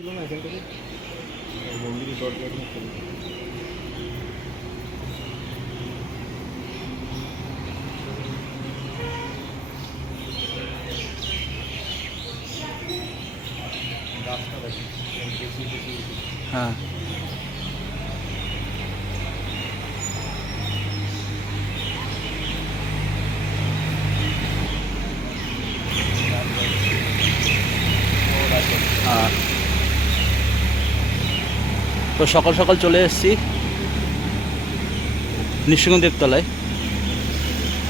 ছিল না এখান থেকে মন্দিরের দরজা এখন খোলা। গাছটা দেখি বেশি বেশি হ্যাঁ আর তো সকাল সকাল চলে এসেছি নৃসিংহ দেবতলায়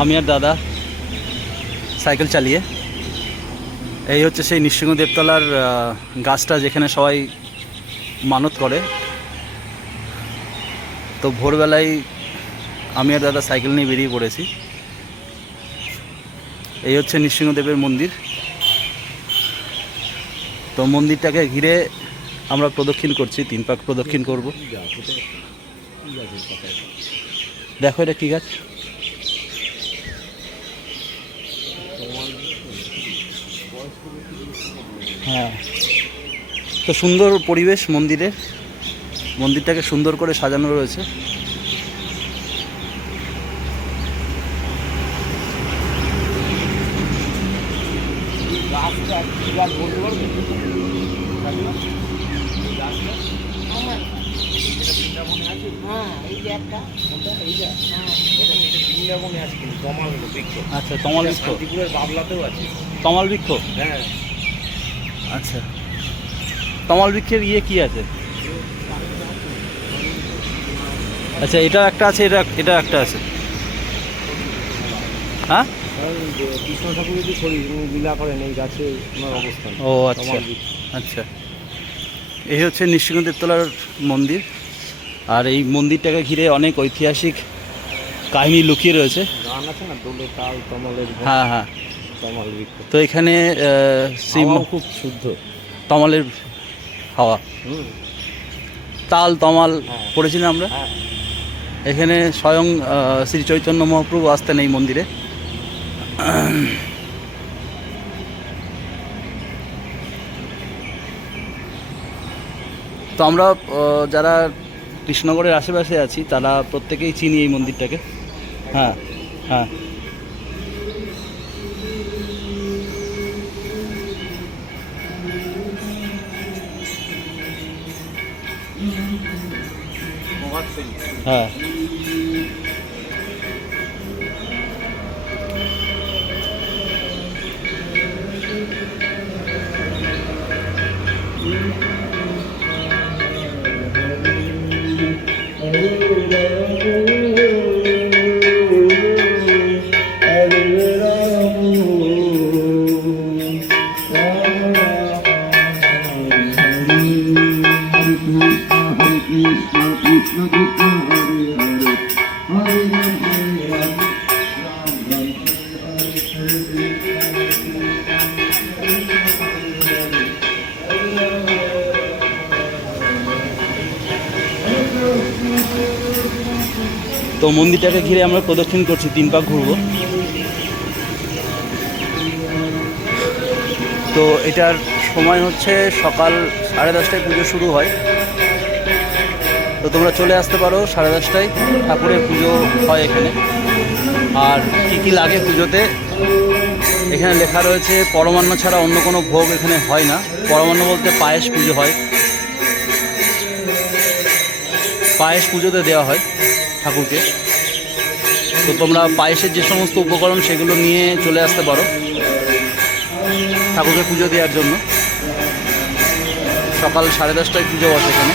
আমি আর দাদা সাইকেল চালিয়ে। এই হচ্ছে সেই নৃসিংহ দেবতলার গাছটা যেখানে সবাই মানত করে। তো ভোরবেলায় আমি আর দাদা সাইকেল নিয়ে বেরিয়ে পড়েছি। এই হচ্ছে নৃসিংহদেবের মন্দির। তো মন্দিরটাকে ঘিরে আমরা প্রদক্ষিণ করছি, তিন পাক প্রদক্ষিণ করব? দেখো এটা কী গাছ? হ্যাঁ। তো সুন্দর পরিবেশ মন্দিরের মন্দিরটাকে সুন্দর করে সাজানো রয়েছে আমার এটা বৃন্দাবনে আছে হ্যাঁ এই যে একটা কোনটা এইটা হ্যাঁ এটা এটা বৃন্দাবনে আছে কিন্তু তমাল বৃক্ষ আচ্ছা তমাল বৃক্ষ। বাবলাতেও আছে। তমাল বৃক্ষ? হ্যাঁ। আচ্ছা। তমাল বৃক্ষের ইয়ে কি আছে? আচ্ছা এটা একটা আছে এটা এটা একটা আছে। হ্যাঁ? কৃষ্ণ ঠাকুর যদি শরীর লীলা করেন এই গাছে ওনার অবস্থান। ও আচ্ছা। আচ্ছা। এই হচ্ছে নৃসিংহদেবতলার মন্দির। আর এই মন্দিরটাকে ঘিরে অনেক ঐতিহাসিক কাহিনী লুকিয়ে রয়েছে। হ্যাঁ হ্যাঁ। তো এখানে খুব শুদ্ধ। তমালের হাওয়া। তাল তমাল হ্যাঁ। পড়েছিলাম আমরা? হ্যাঁ। এখানে স্বয়ং শ্রী চৈতন্য মহাপ্রভু আসতেন এই মন্দিরে। তো আমরা যারা কৃষ্ণনগরের আশেপাশে আছি তারা প্রত্যেকেই চিনি এই মন্দিরটাকে। হ্যাঁ হ্যাঁ। হ্যাঁ। তো মন্দিরটাকে ঘিরে আমরা প্রদক্ষিণ করছি, তিন পাক ঘুরবো। তো এটার সময় হচ্ছে সকাল সাড়ে দশটায় পুজো শুরু হয়। তো তোমরা চলে আসতে পারো সাড়ে দশটায়, ঠাকুরের পুজো হয় এখানে। আর কি কি লাগে পুজোতে? এখানে লেখা রয়েছে, পরমান্ন ছাড়া অন্য কোনো ভোগ এখানে হয় না। পরমান্ন বলতে পায়েস পুজো হয়। পায়েস পুজোতে দেওয়া হয় ঠাকুরকে। তো তোমরা পায়েসের যে সমস্ত উপকরণ সেগুলো নিয়ে চলে আসতে পারো ঠাকুরকে পুজো দেওয়ার জন্য। সকাল সাড়ে দশটায় পুজো বসে এখানে।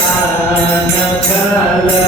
I'm not Kala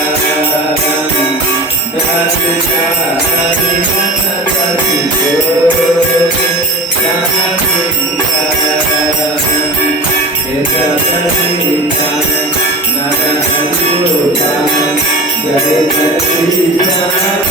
yeah Jai Jai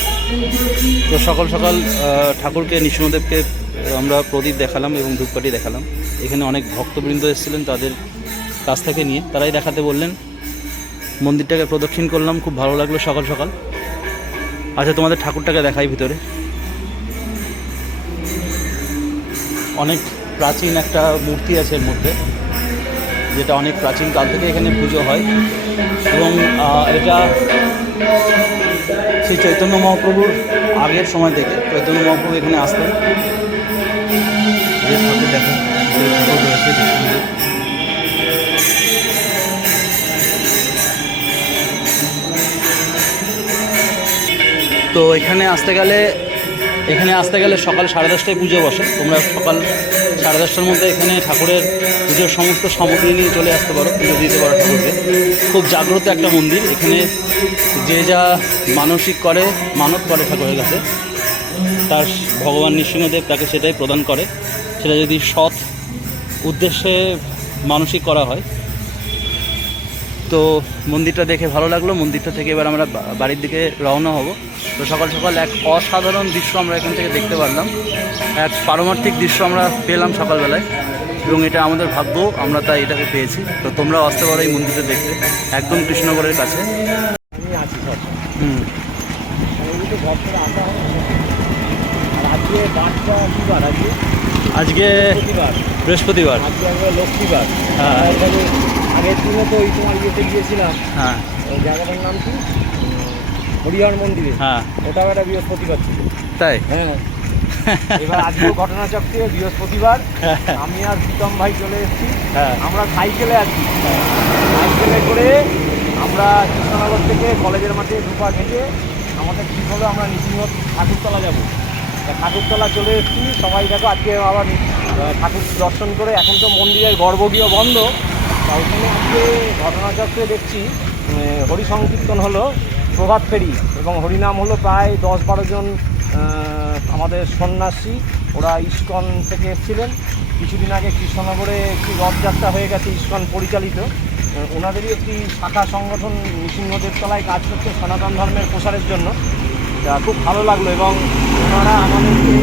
তো সকাল সকাল ঠাকুরকে নৃসিংহদেবকে আহ, আমরা প্রদীপ দেখালাম এবং ধূপকাঠি দেখালাম। এখানে অনেক ভক্তবৃন্দ এসেছিলেন তাদের কাছ থেকে নিয়ে। তারাই দেখাতে বললেন। মন্দিরটাকে প্রদক্ষিণ করলাম খুব ভালো লাগল সকাল সকাল। আচ্ছা তোমাদের ঠাকুরটাকে দেখাই ভিতরে। অনেক প্রাচীন একটা মূর্তি আছে এর মধ্যে। যেটা অনেক প্রাচীন কাল থেকে এখানে পুজো হয়। এবং এটা শ্রী চৈতন্য মহাপ্রভুর আগের সময় থেকে। চৈতন্য মহাপ্রভু এখানে আসতেন। তো এখানে আসতে গেলে এখানে আসতে গেলে সকাল সাড়ে দশটায় পুজো বসে। তোমরা সকাল সাড়ে দশটার মধ্যে এখানে ঠাকুরের পুজোর সমস্ত সামগ্রী নিয়ে চলে আসতে পারো, পুজো দিতে পারো ঠাকুরকে। খুব জাগ্রত একটা মন্দির। এখানে যে যা মানসিক করে মানত করে ঠাকুরের কাছে। তার ভগবান নৃসিংহদেব তাকে সেটাই প্রদান করে। সেটা যদি সৎ উদ্দেশ্যে মানসিক করা হয় তো মন্দিরটা দেখে ভালো লাগল। মন্দিরটা থেকে এবার আমরা বাড়ির দিকে রওনা হব। তো সকাল সকাল এক অসাধারণ দৃশ্য আমরা এখান থেকে দেখতে পারলাম। এক পারমার্থিক দৃশ্য আমরা পেলাম সকালবেলায় এবং এটা আমাদের ভাগ্য আমরা তাই এটাকে পেয়েছি। তো তোমরা আসতে পারো এই মন্দিরটা দেখতে একদম কৃষ্ণগড়ের কাছে। আছি হুম। আজকে কি বার আজকে? আজকে বৃহস্পতিবার। লক্ষ্মীবার। হ্যাঁ। আগের দিনে তো ওই তোমার ইয়েতে গিয়েছিলাম। হ্যাঁ। ওই জায়গাটার নাম কি? হরিহর মন্দিরে। হ্যাঁ। ওটাও একটা বৃহস্পতিবার ছিল। তাই? হ্যাঁ। এবার আজকেও ঘটনাচক্রে বৃহস্পতিবার। আমি আর প্রীতম ভাই চলে এসেছি। হ্যাঁ। আমরা সাইকেলে আছি। সাইকেলে করে আমরা কৃষ্ণনগর থেকে কলেজের মাঠে দুপা ঘেঁটে আমাদের ঠিক হলো আমরা নৃসিংহ ঠাকুরতলা যাব। ঠাকুরতলা চলে এসেছি। সবাই দেখো, আজকে আবার ঠাকুর দর্শন করে এখন তো মন্দিরের গর্ভগৃহ বন্ধ। তা ওখানে আজকে ঘটনাচক্রে দেখছি হরি সংকীর্তন হলো, প্রভাত ফেরি এবং হরিনাম হলো প্রায় দশ বারো জন আমাদের সন্ন্যাসী। ওরা ইস্কন থেকে এসেছিলেন। কিছুদিন আগে কৃষ্ণনগরে একটি রথযাত্রা হয়ে গেছে, ইস্কন পরিচালিত। ওনাদেরই একটি শাখা সংগঠন নৃসিংহদেব তলায় কাজ করছে সনাতন ধর্মের প্রসারের জন্য। খুব ভালো লাগল এবং ওনারা আমাদেরকে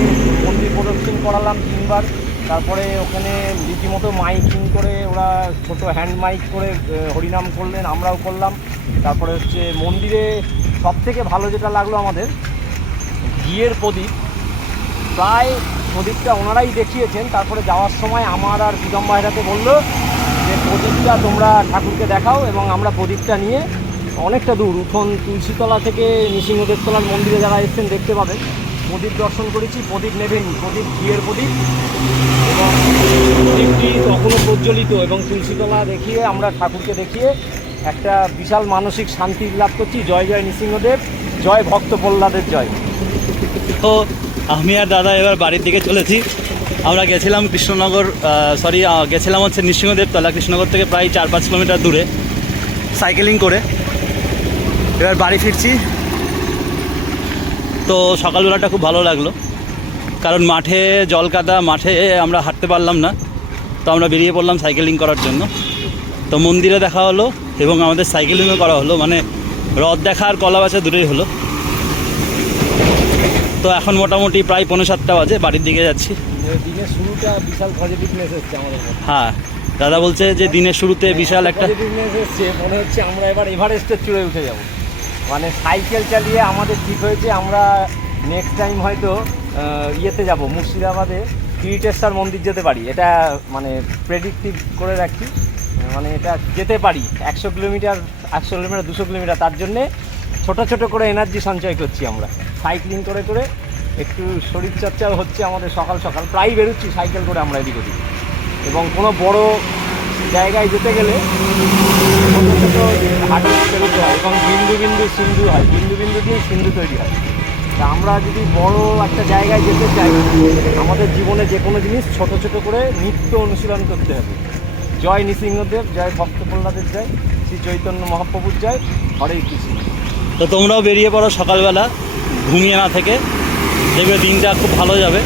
মন্দির প্রদক্ষিণ করালাম তিনবার। তারপরে ওখানে রীতিমতো মাইকিং করে ওরা ছোট হ্যান্ড মাইক করে হরিনাম করলেন, আমরাও করলাম। তারপরে হচ্ছে মন্দিরে সব থেকে ভালো যেটা লাগল আমাদের, ঘিয়ের প্রদীপ। প্রায় প্রদীপটা ওনারাই দেখিয়েছেন, তারপরে যাওয়ার সময় আমার আর ভাইরাতে বলল যে প্রদীপটা তোমরা ঠাকুরকে দেখাও এবং আমরা প্রদীপটা নিয়ে অনেকটা দূর। উঠোন তুলসীতলা থেকে নৃসিংহদেবতলার মন্দিরে যারা এসছেন দেখতে পাবেন। প্রদীপ দর্শন করেছি, প্রদীপ নেবেন প্রদীপ ঘিয়ের প্রদীপ। এবং প্রদীপটি তখনও প্রজ্বলিত এবং তুলসীতলা দেখিয়ে আমরা ঠাকুরকে দেখিয়ে একটা বিশাল মানসিক শান্তি লাভ করছি। জয় জয় নৃসিংহদেব জয় ভক্ত প্রহ্লাদের জয়। তো আমি আর দাদা এবার বাড়ির দিকে চলেছি। আমরা গেছিলাম কৃষ্ণনগর সরি গেছিলাম হচ্ছে নৃসিংহদেবতলা কৃষ্ণনগর থেকে প্রায় চার পাঁচ কিলোমিটার দূরে। সাইকেলিং করে। এবার বাড়ি ফিরছি। তো সকালবেলাটা খুব ভালো লাগল। কারণ মাঠে জল কাদা মাঠে আমরা হাঁটতে পারলাম না। তো আমরা বেরিয়ে পড়লাম সাইকেলিং করার জন্য। তো মন্দিরে দেখা হলো এবং আমাদের সাইকেলিংও করা হলো। মানে রথ দেখা আর কলা বাছা দূরেই হলো। তো এখন মোটামুটি প্রায় পনেরো সাতটা বাজে বাড়ির দিকে যাচ্ছি। দিনের শুরুটা বিশাল পজিটিভনেস এসছে আমাদের হ্যাঁ দাদা বলছে যে দিনের শুরুতে বিশাল একটা মনে হচ্ছে আমরা এবার এভারেস্টের চূড়ে উঠে যাব। মানে সাইকেল চালিয়ে আমাদের ঠিক হয়েছে, আমরা নেক্সট টাইম হয়তো ইয়েতে যাব, মুর্শিদাবাদে কিরিটেশ্বর মন্দির যেতে পারি। এটা মানে প্রেডিক্টিভ করে রাখি। মানে এটা যেতে পারি, একশো কিলোমিটার একশো কিলোমিটার, দুশো কিলোমিটার, তার জন্যে ছোট ছোট করে এনার্জি সঞ্চয় করছি আমরা। সাইক্লিং করে করে একটু শরীরচর্চাও হচ্ছে আমাদের সকাল সকাল। প্রায় বেরোচ্ছি সাইকেল করে আমরা এদিক ওদিক। এবং কোনো বড় জায়গায় যেতে গেলে ছোটো পেরোতে হয় এবং বিন্দু বিন্দু সিন্ধু হয় বিন্দু বিন্দু দিয়ে সিন্ধু তৈরি হয় তা আমরা যদি বড় একটা জায়গায় যেতে চাই আমাদের জীবনে যে কোনো জিনিস ছোট ছোট করে নিত্য অনুশীলন করতে হবে জয় নৃসিংহদেব জয় ভক্ত প্রহ্লাদের জয় শ্রী চৈতন্য মহাপ্রভুর জয় হরে কৃষ্ণ তো তোমরাও বেরিয়ে পড়ো সকালবেলা, ঘুমিয়ে না থেকে। দেখবে দিনটা খুব ভালো যাবে।